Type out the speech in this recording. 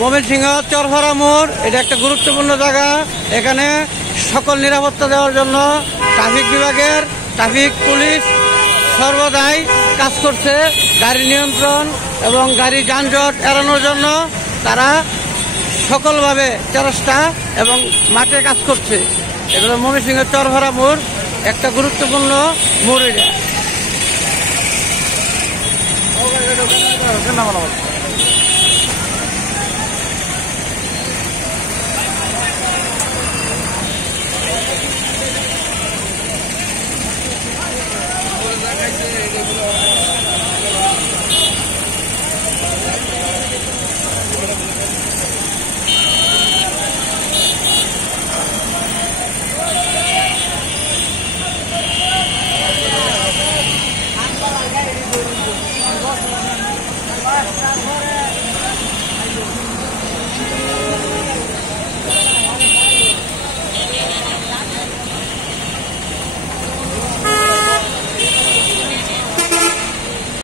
ময়মনসিংহ চরফারা মোড়, এটা একটা গুরুত্বপূর্ণ জায়গা। এখানে সকল নিরাপত্তা দেওয়ার জন্য ট্রাফিক বিভাগের ট্রাফিক পুলিশ সর্বদাই কাজ করছে। গাড়ি নিয়ন্ত্রণ এবং গাড়ি যানজট এড়ানোর জন্য তারা সকলভাবে চেষ্টা এবং মাঠে কাজ করছে। এগুলো ময়মনসিংহ চরফারা মোড় একটা গুরুত্বপূর্ণ মোড়। এটা